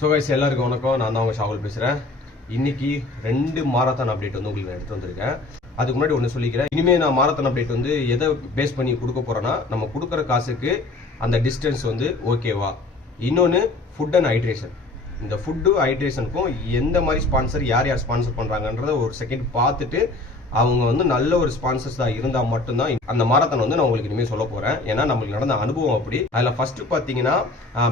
So guys எல்லாருக்கும் வணக்கம். நான் தான் உங்க ஷாகுல் பேசுகிறேன். இன்னைக்கு 2 மாரத்தான் அப்டேட் வந்து உங்களுக்கு எடுத்து வந்திருக்கேன். அதுக்கு முன்னாடி ஒன்று சொல்லிக்கிறேன். இனிமேல் நான் மாரத்தான் அப்டேட் வந்து எதை பேஸ் பண்ணி கொடுக்க போறேன்னா, நம்ம கொடுக்குற காசுக்கு அந்த டிஸ்டன்ஸ் வந்து ஓகேவா, இன்னொன்று ஃபுட் அண்ட் ஹைட்ரேஷன். இந்த ஃபுட்டு ஹைட்ரேஷனுக்கும் எந்த மாதிரி ஸ்பான்சர் யார் ஸ்பான்சர் பண்ணுறாங்கன்றத ஒரு செகண்ட் பார்த்துட்டு அவங்க வந்து நல்ல ஒரு ஸ்பான்சர்ஸ் தான் இருந்தால் மட்டும்தான் அந்த மாரத்தான் வந்து நான் உங்களுக்கு இனிமேல் சொல்ல போகிறேன். ஏன்னா நம்மளுக்கு நடந்த அனுபவம் அப்படி. அதில் ஃபர்ஸ்ட் பார்த்தீங்கன்னா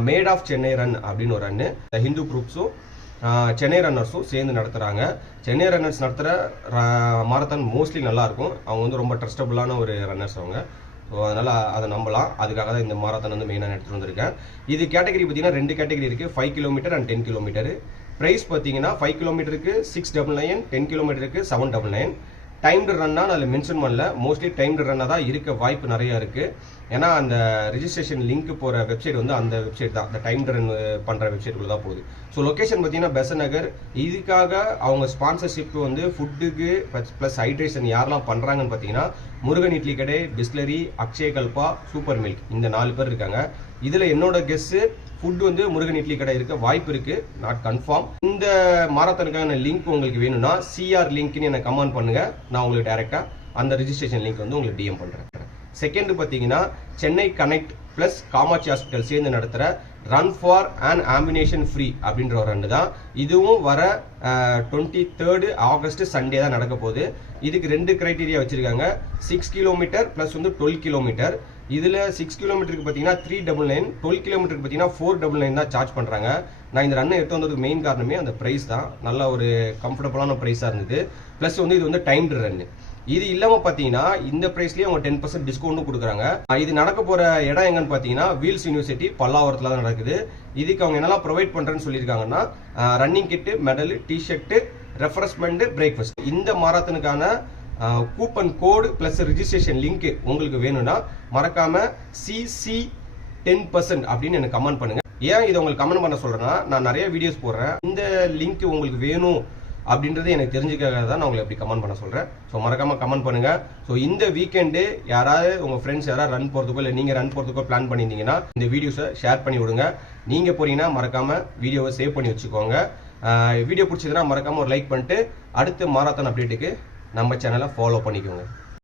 மேட் ஆஃப் சென்னை ரன் அப்படின்னு ஒரு ரன்னு ஹிந்து குரூப்ஸும் சென்னை ரன்னர்ஸும் சேர்ந்து நடத்துகிறாங்க. சென்னை ரன்னர்ஸ் நடத்துகிற மாரத்தான் மோஸ்ட்லி நல்லாயிருக்கும். அவங்க வந்து ரொம்ப ட்ரஸ்டபுளான ஒரு ரன்னர்ஸ் அவங்க. ஸோ அதனால் அதை நம்பலாம். அதுக்காக தான் இந்த மாரத்தான் வந்து மெயினாக எடுத்துகிட்டு வந்திருக்கேன். இது கேட்டகரி பார்த்தீங்கன்னா 2 கேட்டகரி இருக்குது, 5 கிலோமீட்டர் அண்ட் 10 கிலோமீட்டர். ப்ரைஸ் பார்த்தீங்கன்னா 5 கிலோமீட்டருக்கு 699, 10 கிலோமீட்டருக்கு 799. டைம்டு ரன்னா அதில் மென்ஷன் பண்ணல. மோஸ்ட்லி டைம்டு ரன்னாக தான் இருக்க வாய்ப்பு நிறையா இருக்குது. ஏன்னா அந்த ரிஜிஸ்ட்ரேஷன் லிங்க் போகிற வெப்சைட் வந்து அந்த வெப்சைட் தான், அந்த டைம்டு ரன் பண்ணுற வெப்சைட்டுக்குள்ள தான் போகுது. ஸோ லொக்கேஷன் பார்த்தீங்கன்னா பெசன்ட் நகர். இதுக்காக அவங்க ஸ்பான்சர்ஷிப் வந்து ஃபுட்டுக்கு ப்ளஸ் ஹைட்ரேஷன் யாரெல்லாம் பண்ணுறாங்கன்னு பார்த்தீங்கன்னா முருகன் இட்லி கடை, பிஸ்லரி, அக்ஷய் கல்பா, சூப்பர் மில்க், இந்த 4 பேர் இருக்காங்க. இதில் என்னோட கெஸ்ஸு ஃபுட் வந்து முருகன் இட்லி கடை இருக்க வாய்ப்பு இருக்கு, நாட் கன்ஃபார்ம். இந்த மாரத்தானுக்கான லிங்க் உங்களுக்கு வேணும்னா சிஆர் லிங்க்னு எனக்கு கமெண்ட் பண்ணுங்க. நான் உங்களுக்கு டைரக்டா அந்த ரிஜிஸ்ட்ரேஷன் லிங்க் வந்து உங்களுக்கு டிஎம் பண்றேன். செகண்ட் பார்த்தீங்கன்னா Chennai connect plus Kamakshi hospital சேர்ந்து நடத்துகிற ரன் ஃபார் அண்ட் ஆம்பினேஷன் ஃப்ரீ அப்படின்ற ஒரு ரன் தான். இதுவும் வர 23 ஆகஸ்ட் சண்டே தான் நடக்க போகுது. இதுக்கு 2 கிரைட்டீரியா வச்சிருக்காங்க. 6 கிலோமீட்டர் பிளஸ் வந்து 12 கிலோமீட்டர். இதில் 6 கிலோமீட்டருக்கு பார்த்தீங்கன்னா 399, 12 கிலோமீட்டருக்கு பார்த்தீங்கன்னா 499 தான் சார்ஜ் பண்ணுறாங்க. நான் இந்த ரன்னை எடுத்து வந்ததுக்கு மெயின் காரணமே அந்த ப்ரைஸ் தான். நல்ல ஒரு கம்ஃபர்டபுளான ப்ரைஸாக இருந்தது. ப்ளஸ் வந்து இது வந்து டைம்டு ரன்னு. இது இல்லாமல் பார்த்தீங்கன்னா இந்த ப்ரைஸ்லேயே அவங்க 10% டிஸ்கவுண்ட்டும் கொடுக்குறாங்க. இது நடக்க போகிற இடம் எங்கன்னு பார்த்தீங்கன்னா வீல்ஸ் யூனிவர்சிட்டி பல்லாவரத்தில் தான் நடக்குது. இதுக்கு அவங்க என்னெல்லாம் ப்ரொவைட் பண்ணுறேன்னு சொல்லியிருக்காங்கன்னா running kit, medal, t-shirt, refreshment, breakfast. இந்த மாரத்தானுக்கான coupon code plus registration link உங்களுக்கு வேணும்னா மறக்காம சிசி 10% அப்படின்னு எனக்கு கமெண்ட் பண்ணுங்க. ஏன் இதை உங்களுக்கு கமெண்ட் பண்ண சொல்றேன்னா, நான் நிறைய வீடியோஸ் போடுறேன். இந்த லிங்க் உங்களுக்கு வேணும் அப்படின்றது எனக்கு தெரிஞ்சுக்காக தான் நான் உங்களுக்கு எப்படி கமெண்ட் பண்ண சொல்றேன். ஸோ மறக்காம கமெண்ட் பண்ணுங்க. ஸோ இந்த வீக்கெண்டு யாராவது உங்க ஃப்ரெண்ட்ஸ் யாராவது ரன் போறதுக்கோ இல்லை நீங்க ரன் போறதுக்கோ பிளான் பண்ணியிருந்தீங்கன்னா இந்த வீடியோஸை ஷேர் பண்ணி விடுங்க. நீங்க போறீங்கன்னா மறக்காம வீடியோவை சேவ் பண்ணி வச்சுக்கோங்க. வீடியோ பிடிச்சதுன்னா மறக்காம ஒரு லைக் பண்ணிட்டு அடுத்த மாரத்தான் அப்டேட்டுக்கு நம்ம சேனலை ஃபாலோ பண்ணிக்கோங்க.